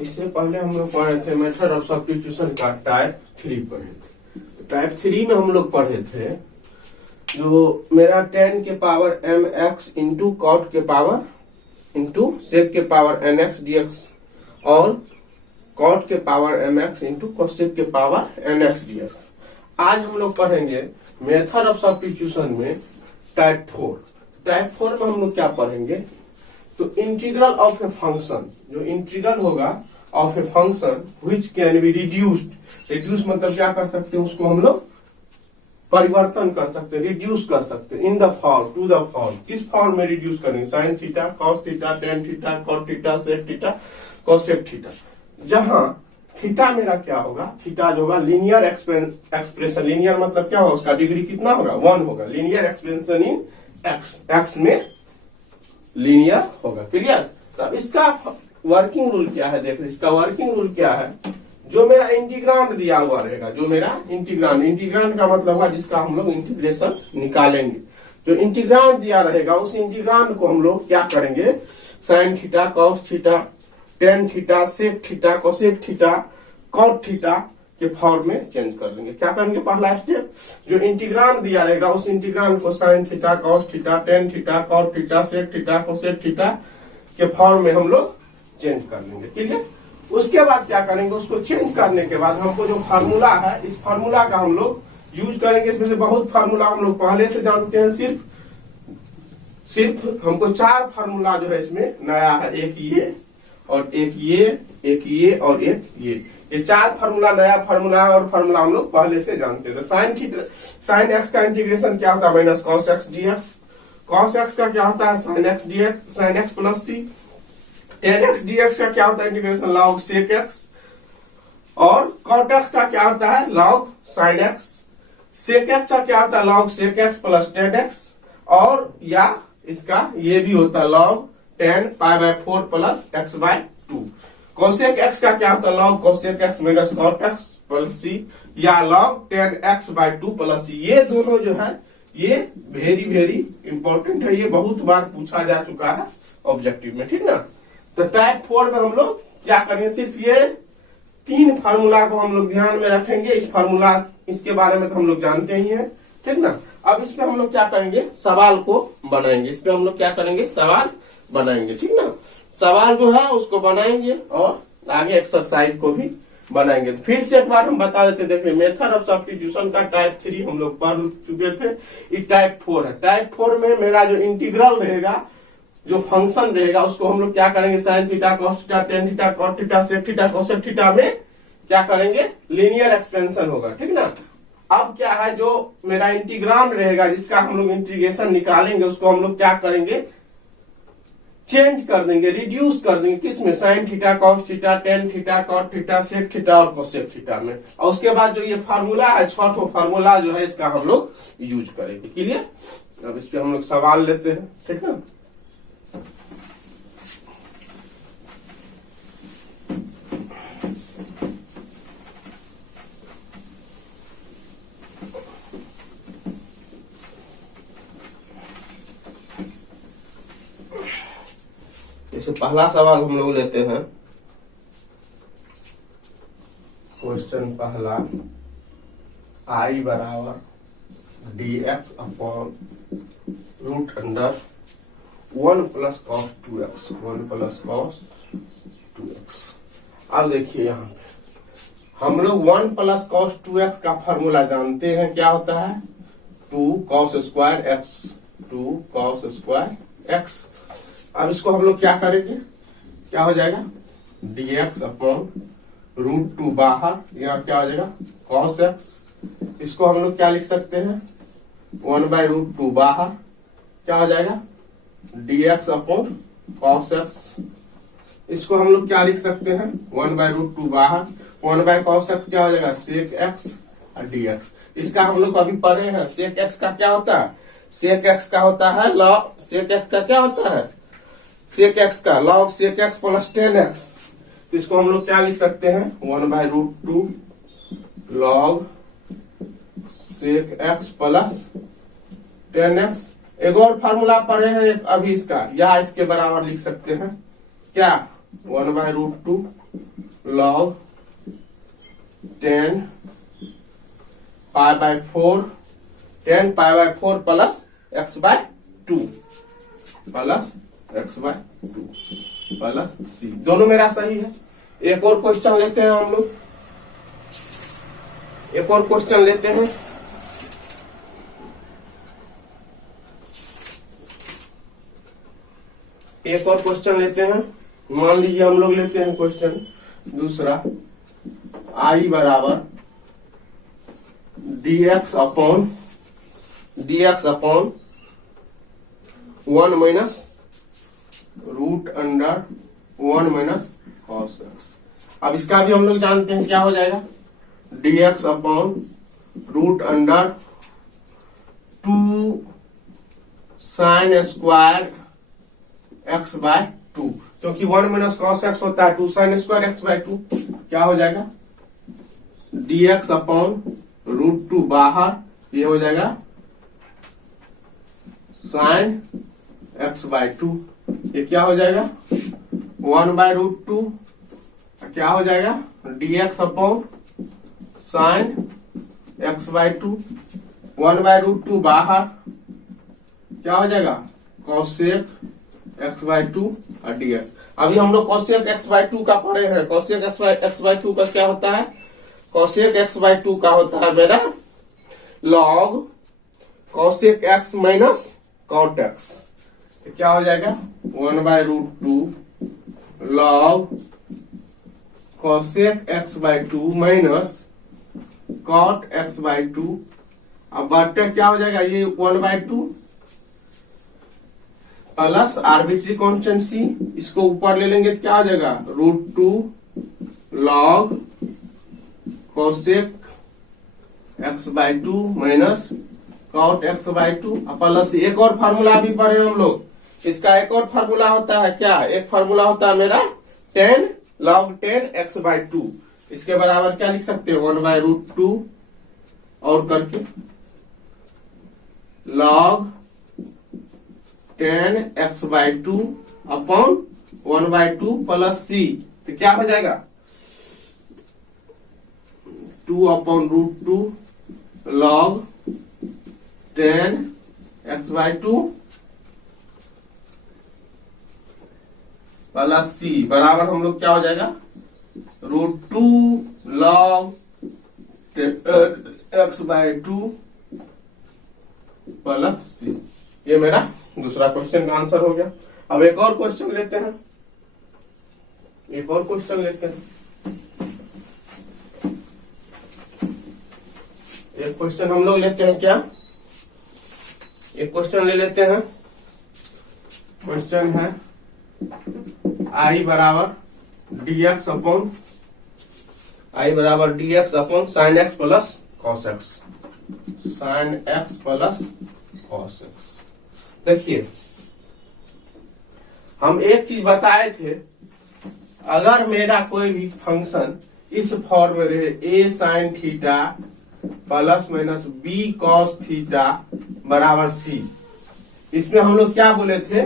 इससे पहले हम लोग पढ़े थे मेथड ऑफ सब्स्टिट्यूशन का टाइप 3 पढ़े थे। टाइप 3 में हम लोग पढ़े थे जो मेरा 10 के पावर mx इंटू कॉट के पावर इंटू सेक के पावर nx dx और कॉट के पावर mx इंटू कोसेक के पावर nx dx। आज हम लोग पढ़ेंगे मेथड ऑफ सब्स्टिट्यूशन में टाइप 4। टाइप 4 में हम लोग क्या पढ़ेंगे, तो इंटीग्रल ऑफ ए फंक्शन, जो इंटीग्रल होगा of a function which can be reduced. Reduce मतलब क्या कर सकते हैं, उसको हम लोग परिवर्तन कर सकते हैं, रिड्यूस कर सकते हैं in the form, to the form. किस फॉर्म में रिड्यूस करेंगे, sine theta, cos theta, tan theta, cot theta, sec theta, cosec theta. जहां थीटा मेरा क्या होगा, थीटा जो होगा लीनियर एक्सप्रेशन। लीनियर मतलब क्या होगा, उसका डिग्री कितना होगा, 1 होगा। Linear expression in x, x में लीनियर होगा। क्लियर। तब इसका वर्किंग रूल क्या है, देख इसका वर्किंग रूल क्या है। जो मेरा इंटीग्रांड दिया हुआ रहेगा, जो मेरा इंटीग्रांड, इंटीग्रांड का मतलब होगा जिसका हम लोग इंटीग्रेशन निकालेंगे। जो इंटीग्रांड दिया रहेगा उस इंटीग्रांड को हम लोग क्या करेंगे, sine theta, cos theta, tan theta, sec theta, cosec theta, cot theta के फॉर्म में चेंज कर लेंगे। क्या करेंगे, पहला स्टेप, जो इंटीग्रांड दिया रहेगा उस इंटीग्रांड को sine theta, cos theta, tan theta, cot theta, sec theta, cosec theta के फॉर्म में हम लोग चेंज कर लेंगे। क्लियर। उसके बाद क्या करेंगे, उसको चेंज करने के बाद हमको जो फार्मूला है, इस फार्मूला का हम लोग यूज करेंगे। इसमें से बहुत फार्मूला हम लोग पहले से जानते हैं, सिर्फ हमको 4 फार्मूला जो है इसमें नया है। एक ये और एक ये, एक ये और एक ये 4 फार्मूला नया फार्मूला है और फार्मूला हम लोग पहले से जानते थे। साइन थीटा, साइन एक्स का इंटीग्रेशन क्या होता है, minus cos x dx. Cos x का क्या होता है, sin x dx, sin x plus C. Tan x dx का क्या होता है, इंटीग्रेशन लॉग सेक एक्स। और कॉट एक्स का क्या होता है, log sin x. Sec x का क्या होता है, log sec x plus tan x. और या इसका ये भी होता है log 10 π/4 plus x/2। Cosec x का क्या होता है, log cosec x minus cot x plus C, या लॉग 10x/2 प्लस सी। ये दोनों जो है ये वेरी वेरी इंपॉर्टेंट है, ये बहुत बार पूछा जा चुका है ऑब्जेक्टिव में। ठीक ना। तो टाइप 4 में हम लोग क्या करेंगे, सिर्फ ये 3 फार्मूला को हम लोग ध्यान में रखेंगे। इस फार्मूला, इसके बारे में तो हम लोग जानते ही हैं। ठीक ना। अब इस पे हम लोग क्या करेंगे, सवाल को बनाएंगे। इस पे हम लोग क्या करेंगे, सवाल बनाएंगे। ठीक ना। सवाल जो है उसको बनाएंगे और आगे एक्सरसाइज को भी बनाएंगे। तो फिर से एक बार हम बता देते, देखिए मेथड ऑफ सब्स्टिट्यूशन का टाइप 3 हम लोग पढ़ चुके थे, ये टाइप 4 है। टाइप 4 में मेरा जो इंटीग्रल रहेगा, जो फंक्शन रहेगा, उसको हम लोग क्या करेंगे, sine theta, cos theta, tan theta, cot theta, sec theta, cosec theta में क्या करेंगे, लीनियर एक्सपेंशन होगा। ठीक ना। अब क्या है, जो मेरा इंटीग्रांड रहेगा जिसका हम लोग इंटीग्रेशन निकालेंगे, उसको हम लोग क्या करेंगे, चेंज कर देंगे, रिड्यूस कर देंगे। किसमें, sine theta, cos theta, tan theta, cot theta, sec theta और कोसेक थीटा में। और उसके बाद जो ये फार्मूला है, 6 फार्मूला जो है, इसका हम लोग यूज करेंगे। क्लियर। अब इस पे हम लोग सवाल लेते हैं। ठीक ना। जैसे पहला सवाल हम लोग लेते हैं, क्वेश्चन पहला, i बराबर dx upon root under 1 plus cos 2x, 1 plus cos 2x। अब देखिए यहाँ पे हम लोग 1 प्लस कॉस 2x का फॉर्मूला जानते हैं, क्या होता है, 2 cos square x, 2 cos square x. अब इसको हम लोग क्या करेंगे, क्या हो जाएगा, dx अपॉन रूट 2 बाहर, यहाँ क्या हो जाएगा, cos x। इसको हम लोग क्या लिख सकते हैं, 1/√2 बाहर, क्या हो जाएगा, dx अपॉन cos x। इसको हम लोग क्या लिख सकते हैं, 1/√2 बाहर, 1/cos x क्या हो जाएगा, sec x और dx। इसका हम लोग अभी पढ़े हैं, sec x का क्या होता है, sec x का होता है log, sec x का क्या होता है, sec x का log sec x plus 10x। तो इसको हम लोग क्या लिख सकते हैं, 1/√2 log sec x plus 10x। एक और फार्मूला पढ़े हैं अभी इसका, या इसके बराबर लिख सकते हैं, क्या, 1/√2 log 10 π/4 10 π/4 plus x/2 plus x/2 plus c। दोनों मेरा सही है। एक और क्वेश्चन लेते हैं हम लोग, एक और क्वेश्चन लेते हैं। एक और क्वेश्चन लेते हैं। मान लीजिए हम लोग लेते हैं क्वेश्चन दूसरा, i बराबर dx upon 1 minus √1 minus cos x। अब इसका भी हम लोग जानते हैं क्या हो जाएगा, dx upon √2 sin square x/2, क्योंकि 1 माइनस cos x होता है 2 sin स्क्वायर x/2। क्या हो जाएगा, dx अपॉन √2 बाहर, ये हो जाएगा sin x/2। ये क्या हो जाएगा 1/√2, क्या हो जाएगा dx अपॉन sin x/2। 1/√2 बाहर, क्या हो जाएगा cosec x/2 और dx। अभी हम लोग cosec x/2 का पढ़े हैं। cosec x/2 का क्या होता है, cosec x/2 का होता है मेरा log cosec x minus cot x। तो क्या हो जाएगा 1/√2 log cosec x/2 minus cot x/2। अब बटे क्या हो जाएगा, ये 1/2 प्लस आर्बिट्री कांस्टेंट c, इसको ऊपर ले लेंगे तो क्या हो जाएगा √2 log cosec x/2 minus cot x/2 plus एक और फार्मूला भी पढ़े हम लोग। इसका एक और फार्मूला होता है क्या, एक फार्मूला होता है मेरा 10 log 10 x/2। इसके बराबर क्या लिख सकते हैं 1/√2 और करके log 10 x/2 upon 1/2 plus c। तो क्या हो जाएगा 2/√2 log 10 x/2 प्लस c बराबर हम लोग क्या हो जाएगा √2 log x/2 प्लस c। ये मेरा दूसरा क्वेश्चन का आंसर हो गया। अब एक और क्वेश्चन लेते हैं, एक और क्वेश्चन लेते हैं। एक क्वेश्चन हम लोग लेते हैं क्या, एक क्वेश्चन ले लेते हैं। क्वेश्चन है i बराबर dx upon sin x plus cos x, sin x plus cos x। देखिए हम एक चीज बताए थे, अगर मेरा कोई भी फंक्शन इस फॉर्म में रहे a sin theta plus minus b cos theta बराबर c, इसमें हम लोग क्या बोले थे,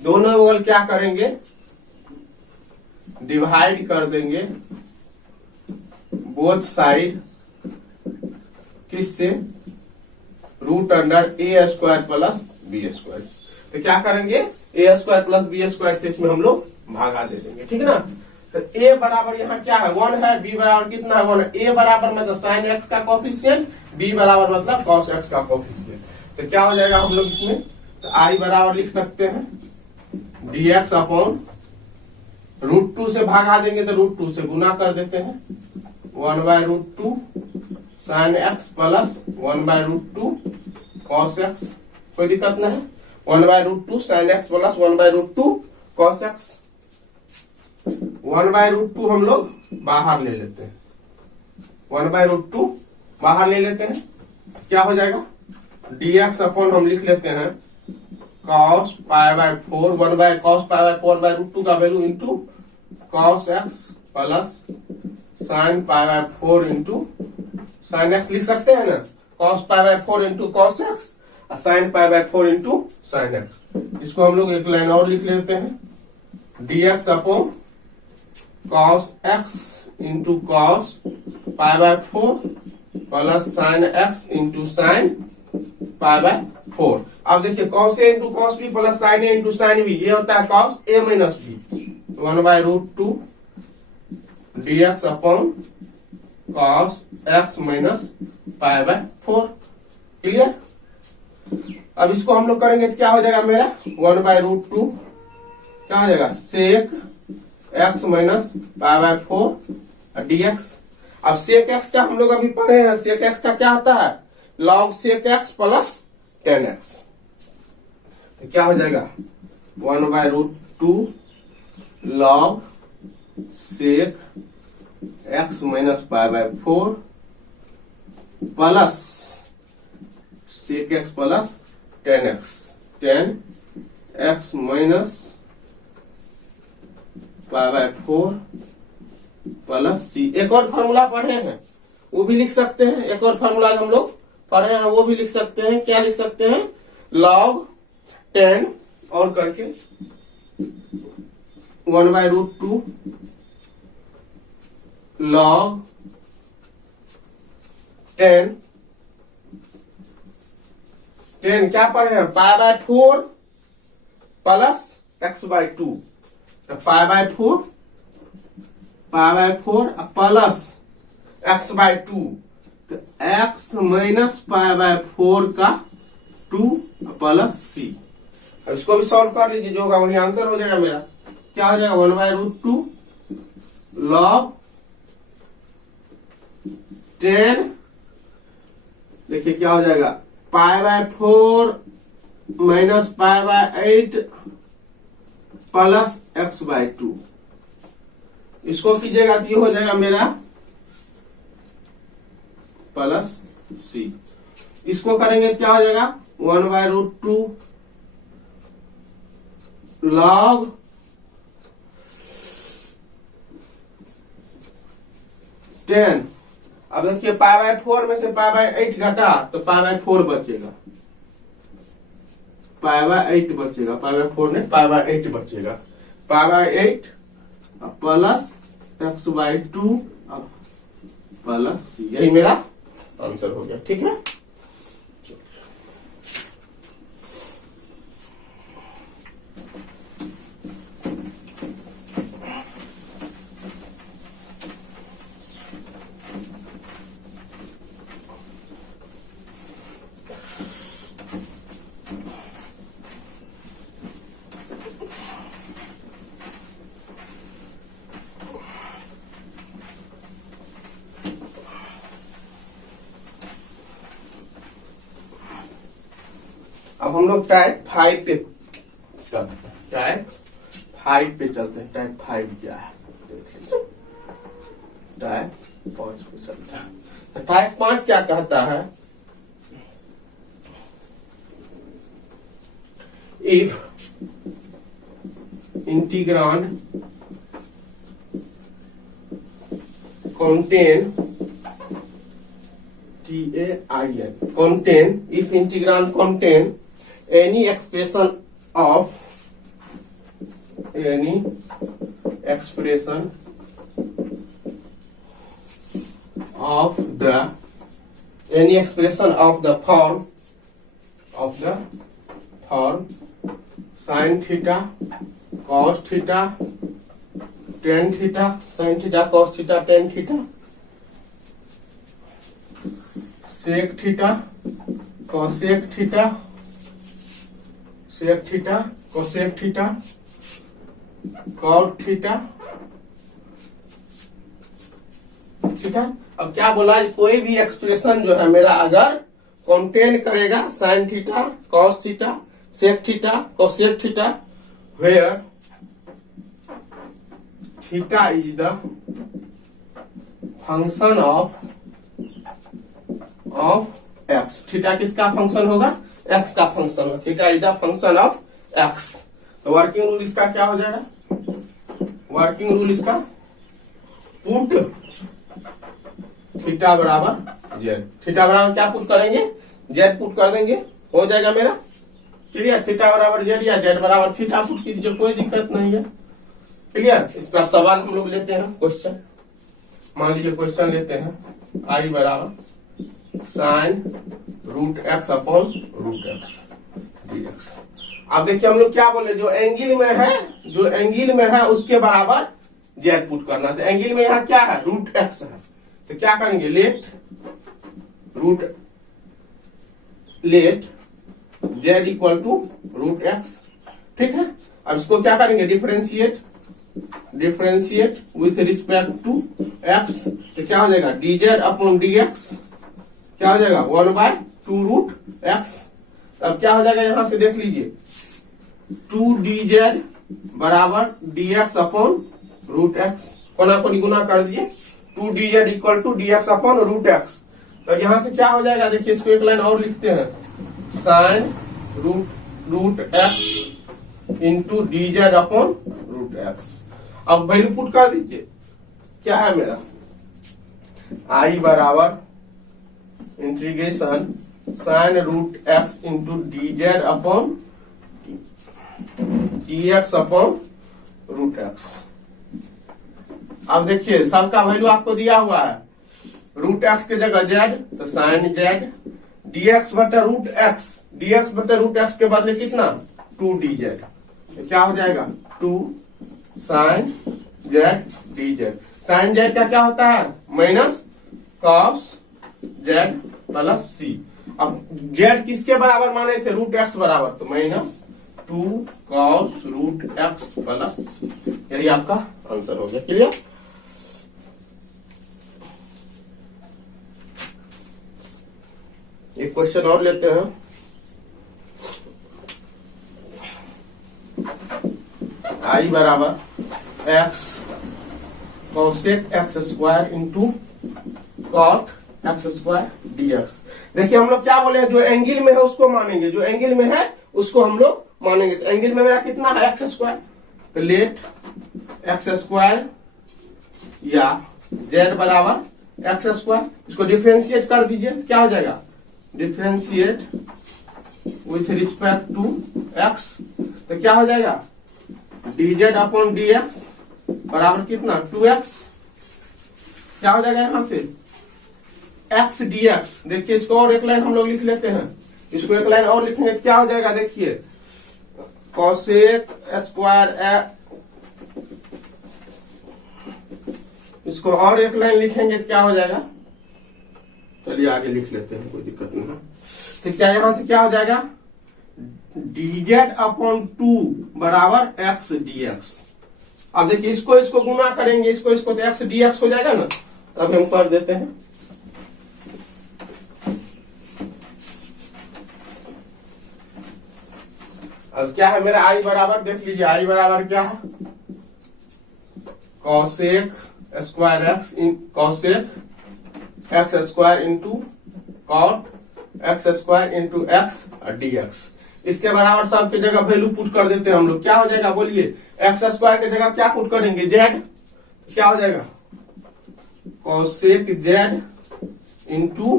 दोनों बगल क्या करेंगे डिवाइड कर देंगे बोथ साइड किससे √a² प्लस b²। तो क्या करेंगे a² प्लस b² से इसमें हम लोग भागा दे देंगे, ठीक ना। तो a बराबर यहाँ क्या है 1 है, b बराबर कितना है 1 है। a बराबर मतलब sin x का कोफिशिएंट, b बराबर मतलब cos x का कोफिशिएंट। तो क्या हो जाएगा हम लोग इसमें, तो i बराबर लिख सकते हैं dx अपॉन √2 से भागा देंगे तो √2 से गुना कर देते हैं 1/√2 sin x plus 1/√2 cos x। कोई दिक्कत नहीं, 1/√2 sin x plus 1/√2 cos x। 1/√2 हम लोग बाहर ले लेते हैं, 1/√2 बाहर ले लेते हैं, क्या हो जाएगा dx अपॉन हम लिख लेते हैं cos π/4 1/cos π/4/√2 का value into cos x plus sin π/4 into sin x लिख सकते हैं ना, cos π/4 इंटू cos x और sin π/4 इंटू sin x। इसको हम लोग एक लाइन और लिख लेते हैं dx upon cos x into cos pi by 4 plus sin x into sin pi by 4। अब देखिए cos A into cos B plus sin A into sin B, ये होता है cos A minus B. 1/√2 dx upon cos x minus pi by 4। Clear. अब इसको हम लोग करेंगे तो क्या हो जाएगा मेरा 1/√2 क्या हो जाएगा sec x minus pi by 4 dx। अब सेक एक्स का हम लोग अभी पढ़े हैं, सेक एक्स का क्या होता है log sec x plus tan x। तो क्या हो जाएगा 1/√2 log sec x minus pi by 4 plus sec x plus tan x minus pi by 4 plus C. एक और फॉर्मूला पढ़े हैं वो भी लिख सकते हैं, एक और फॉर्मूला हम लोग पढ़े हैं वो भी लिख सकते हैं। क्या लिख सकते हैं लॉग 10 और करके 1/√2 लॉग 10 क्या पढ़े हैं pi by 4 plus x by 2। तो pi by 4 plus x by 2, तो एक्स माइनस पाई बाय 4 का 2 प्लस सी। अब इसको भी सॉल्व कर लीजिए, जो होगा वही आंसर हो जाएगा मेरा। क्या हो जाएगा 1/√2 लॉग 10, देखिए क्या हो जाएगा pi by 4 minus pi by 8 plus x by 2। इसको कीजिएगा तो ये हो जाएगा मेरा प्लस सी। इसको करेंगे तो क्या हो जाएगा 1/√2 लॉग 10। अब देखिए पाई बाय 4 में से पाई बाय 8 घटा तो पाई बाय 4 बचेगा, पाई बाय 8 बचेगा, पाई बाय 4 ने पाई बाय 8 बचेगा, pi by 8 plus x by 2 plus C. यही मेरा आंसर हो गया। ठीक है। अब हम लोग टाइप 5 पे चलते हैं, टाइप 5 पे चलते हैं। टाइप 5 क्या है टाइप 5 पे चलते हैं। तो टाइप 5 क्या कहता है if integrand contain if integrand contain any expression of the form sin theta cos theta tan theta sin theta cos theta tan theta sec theta cosec theta sec theta cosec theta cot theta। ठीक है। अब क्या बोला कोई भी expression जो है मेरा अगर कंटेन करेगा sin theta cos theta sec theta cosec theta where theta is the function of x। Theta किसका फंक्शन होगा x का फंक्शन है। Theta is the function of x। तो वर्किंग रूल इसका क्या हो जाएगा वर्किंग रूल इसका पुट थीटा बराबर जेड। थीटा बराबर क्या पुट करेंगे जेड पुट कर देंगे हो जाएगा मेरा क्लियर। थीटा बराबर जेड या जेड बराबर थीटा पुट कीजिए कोई दिक्कत नहीं है। क्लियर। इस पर सवाल हम लोग लेते हैं, क्वेश्चन मान लीजिए, क्वेश्चन लेते हैं आई बराबर sine root x upon root x dx। अब देखिए हम लोग क्या बोले, जो एंगल में है, जो एंगल में है उसके बराबर जेड पुट करना। तो एंगल में यहाँ क्या है, रूट एक्स है, तो क्या करेंगे, let z equal to root x, ठीक है। अब इसको क्या करेंगे, differentiate with respect to x, तो क्या हो जाएगा, dz अपॉन dx क्या हो जाएगा, 1/2 रूट एक्स। अब क्या हो जाएगा, यहां से देख लीजिए, 2dz बराबर dx अपॉन रूट एक्स, कोना कोनी गुना कर दिए, 2dz equal to dx upon root x. तो यहां से क्या हो जाएगा, देखिए इसको एक लाइन और लिखते हैं, sine root x into dz upon root x. अब वैल्यू पुट कर दीजिए, क्या है मेरा, आई बराबर integration sine root x into dz upon dx upon root x. अब देखिए सबका वैल्यू आपको दिया हुआ है, रूट एक्स के जगह जेड तो साइन जेड, dx बटा रूट एक्स के बदले कितना, 2dz, तो क्या हो जाएगा 2 sine z dz। Sine z का क्या होता है, minus cos z plus c. अब जेड किसके बराबर माने थे, रूट एक्स बराबर, तो minus 2 cos root x plus, यही आपका आंसर हो गया। क्लियर। एक क्वेश्चन और लेते हैं, आई बराबर x cosec x square into cot x square dx। देखिए हम लोग क्या बोले हैं, जो एंगल में है उसको मानेंगे, जो एंगल में है उसको हम लोग मानेंगे। तो एंगल में मेरा कितना है, एक्स स्क्वायर, तो लेट एक्स स्क्वायर या जेड बराबर एक्स स्क्वायर, इसको डिफरेंशिएट कर दीजिए, तो क्या हो जाएगा, differentiate with respect to x, तो क्या हो जाएगा, dz अपॉन dx बराबर कितना, 2x, क्या हो जाएगा यहां से x dx। देखिए इसको और एक लाइन हम लोग लिख लेते हैं, इसको एक लाइन और लिखेंगे तो क्या हो जाएगा, देखिए कॉसेक स्क्वायर, इसको और एक लाइन लिखेंगे तो क्या हो जाएगा, चलिए आगे लिख लेते हैं, कोई दिक्कत नहीं है। तो क्या यहां से क्या हो जाएगा, dz अपॉन 2 बराबर x dx। अब देखिए इसको गुना करेंगे, इसको तो x dx हो जाएगा ना। अब हम कर देते हैं, अब क्या है मेरा आई बराबर, देख लीजिए आई बराबर क्या है, cosec square x cosec x square into cot x square into x dx। इसके बराबर सब की जगह वैल्यू पुट कर देते हैं हम लोग, क्या हो जाएगा बोलिए, एक्स स्क्वायर की जगह क्या पुट करेंगे, जेड, क्या हो जाएगा cosec z into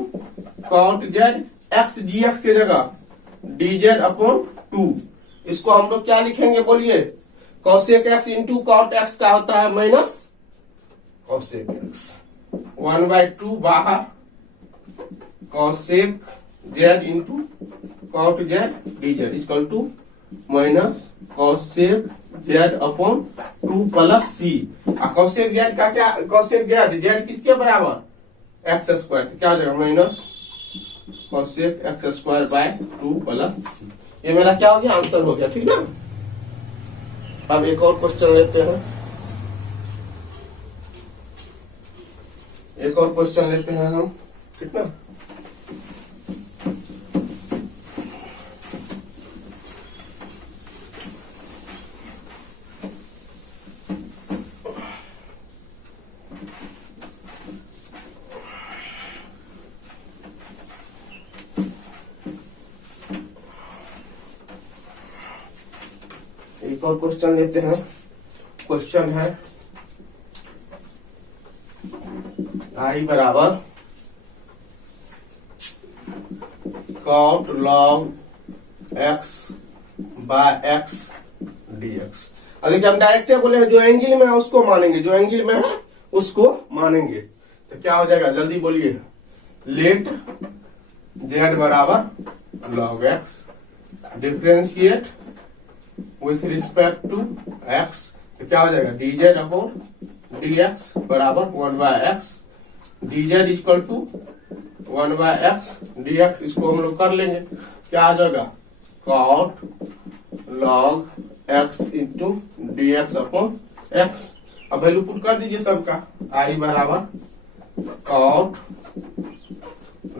cot z, x dx की जगह dz अपॉन 2। इसको हम लोग क्या लिखेंगे बोलिए, cosec x into cot x का होता है माइनस कॉसेक एक्स, 1/2 बाहर cosec z into cot z dz equal to minus cosec z upon 2 plus c. Cosec z का क्या, कॉसेक जेड किसके बराबर, एक्स स्क्वायर, तो क्या हो जाएगा minus cosec x square by 2 plus C. ये मेरा क्या हो गया, आंसर हो गया, ठीक ना। अब एक और क्वेश्चन लेते हैं, हम कितना, एक और क्वेश्चन लेते हैं। क्वेश्चन है आई बराबर cot log x by x dx। अब देखिए हम डायरेक्ट बोले हैं जो एंगल में है उसको मानेंगे, जो एंगल में है उसको मानेंगे। तो क्या हो जाएगा जल्दी बोलिए, लेट z बराबर log x differentiate with respect to x। तो क्या हो जाएगा dz अपॉन dx बराबर 1/x, dz equal to 1/x dx। इसको हम लोग कर लेंगे, क्या आ जाएगा cot log x into dx upon x। अब वैल्यू पुट कर दीजिए सबका, i बराबर cot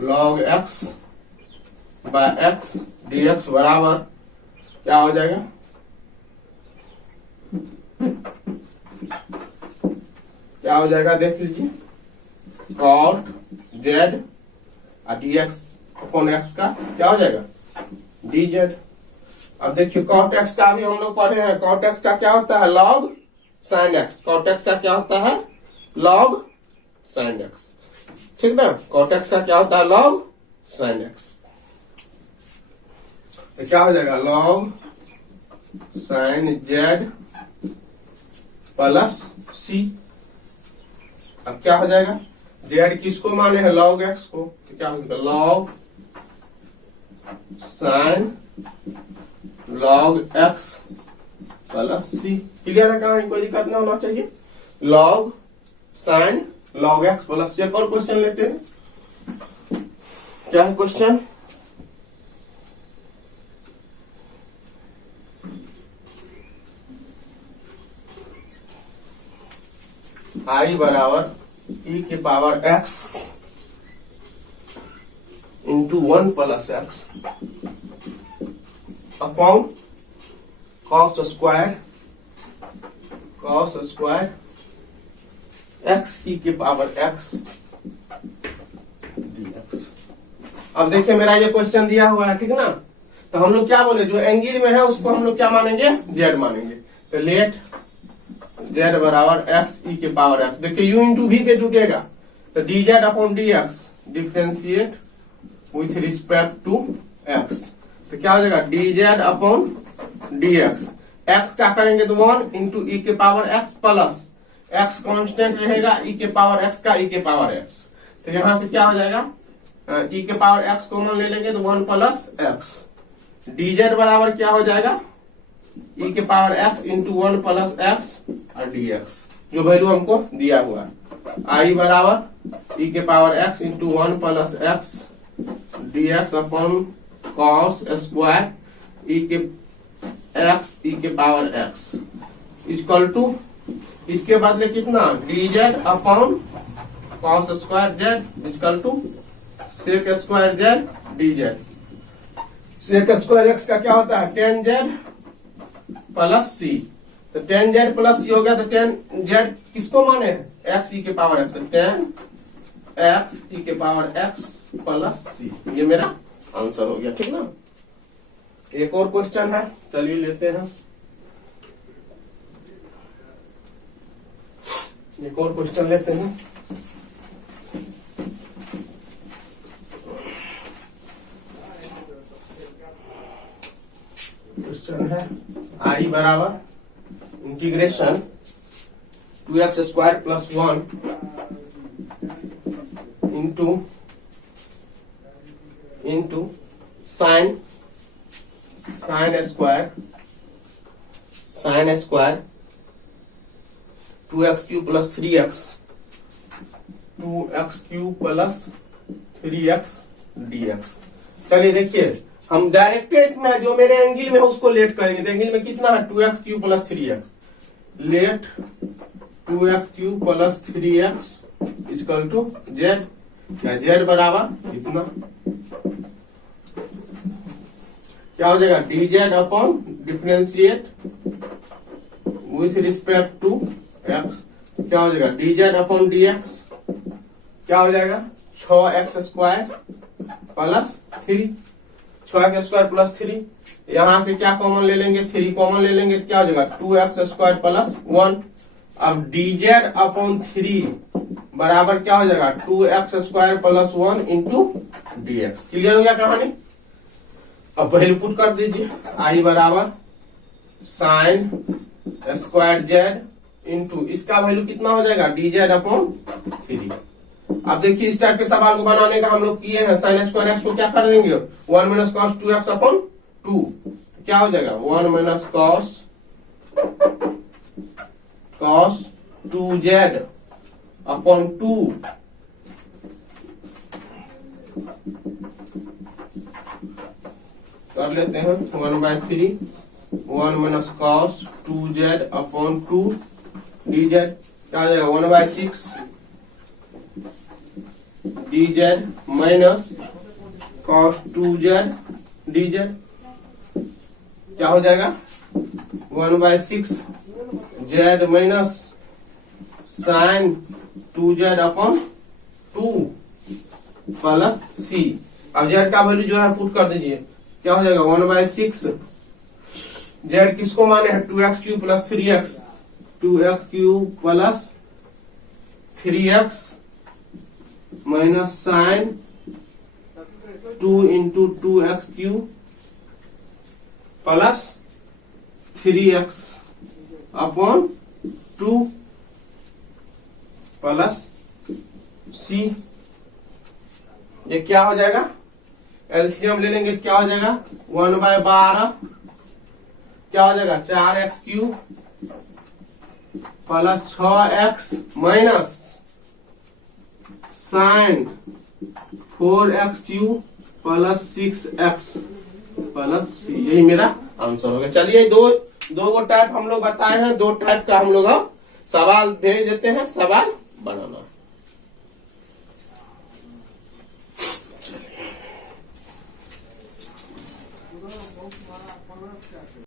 log x बाय x dx बराबर क्या हो जाएगा, क्या हो जाएगा देख लीजिए, cot z dx upon x का क्या हो जाएगा dz। अब देखिए cot x का भी हम लोग पढ़े हैं, cot x का क्या होता है log sin x, cot x का क्या होता है log sin x, ठीक ना। cot x का क्या होता है log sin x, तो क्या हो जाएगा log sin z plus c। अब क्या हो जाएगा, z किसको माने हैं log x को, तो क्या हो जाएगा log sin log x plus c। Clear है कहानी, कोई दिक्कत ना होना चाहिए। log sin log x plus c। एक और क्वेश्चन लेते हैं, क्या है क्वेश्चन, i बराबर e के power x into 1 plus x upon cos square x e के पावर x dx। अब देखिए मेरा ये क्वेश्चन दिया हुआ है, ठीक ना। तो हम लोग क्या बोले, जो एंगल में है उसको हम लोग क्या मानेंगे z मानेंगे। तो लेट z बराबर x e के पावर x, देखिए u इंटू v से जुटेगा, तो dz upon dx differentiate with respect to x। तो क्या हो जाएगा dz अपॉन dx, x क्या करेंगे तो 1 इंटू e के power x plus x constant रहेगा e के पावर x का e के पावर x। तो यहां से क्या हो जाएगा e के पावर x कॉमन ले लेंगे तो 1 प्लस x, dz बराबर क्या हो जाएगा e के power x into 1 plus x और dx, जो वैल्यू हमको दिया हुआ है। i बराबर e के power x into 1 plus x dx upon cos square e के x e के पावर x इक्वल टू, इसके बदले कितना dz upon cos square z equal to sec square z dz। sec square x का क्या होता है tan z प्लस c, तो tan z प्लस c हो गया। तो tan z किसको माने x e के power x, tan x e के पावर x प्लस c, ये मेरा आंसर हो गया, ठीक ना। एक और क्वेश्चन है, चलिए लेते हैं, एक और क्वेश्चन लेते हैं। क्वेश्चन है i बराबर integration 2x square plus 1 into sine square 2x cube plus 3x plus 3x dx। चलिए देखिए हम डायरेक्ट इसमें जो मेरे एंगल में है उसको लेट करेंगे। तो एंगल में कितना है 2x cube plus 3x, let 2x cube plus 3x equal to z, z बराबर कितना, क्या हो जाएगा dz upon differentiate with respect to x, क्या हो जाएगा dz अपॉन dx, क्या हो जाएगा 6x square plus 3, 6x square plus 3, यहां से क्या कॉमन ले लेंगे 3 कॉमन ले लेंगे तो क्या हो जाएगा 2x स्क्वायर प्लस 1। अब dz अपॉन 3 बराबर क्या हो जाएगा 2x square plus 1 into dx। Clear हो गया कहानी। अब पहले पुट कर दीजिए i बराबर साइन स्क्वायर जेड इंटू इसका वैल्यू कितना हो जाएगा डी जेड अपॉन 3। अब देखिए इस टाइप के सवाल को बनाने का हम लोग किए हैं। साइन स्क्वायर एक्स को क्या कर देंगे 1 माइनस कॉस 2x अपॉन 2, क्या हो जाएगा 1 माइनस कॉस 2z अपॉन 2 कर लेते हैं 1/3 1 minus cos 2z upon 2 dz क्या हो जाएगा 1/6 dz minus cos 2z dz क्या हो जाएगा 1/6 z minus sine 2z upon 2 plus c। अब z का वैल्यू जो है पुट कर दीजिए, क्या हो जाएगा 1/6 z किसको माने हैं 2x³ plus 3x 2x³ plus 3x minus sine 2 into 2x³ plus 3x upon 2 plus c। ये क्या हो जाएगा एलसीएम ले लेंगे, क्या हो जाएगा 1/12 क्या हो जाएगा 4x³ plus 6x minus sine 4x³ plus 6x plus c। यही मेरा आंसर हो गया। चलिए दो टाइप हम लोग बताए हैं, 2 टाइप का हम लोग अब सवाल भेज देते हैं, सवाल बनाना।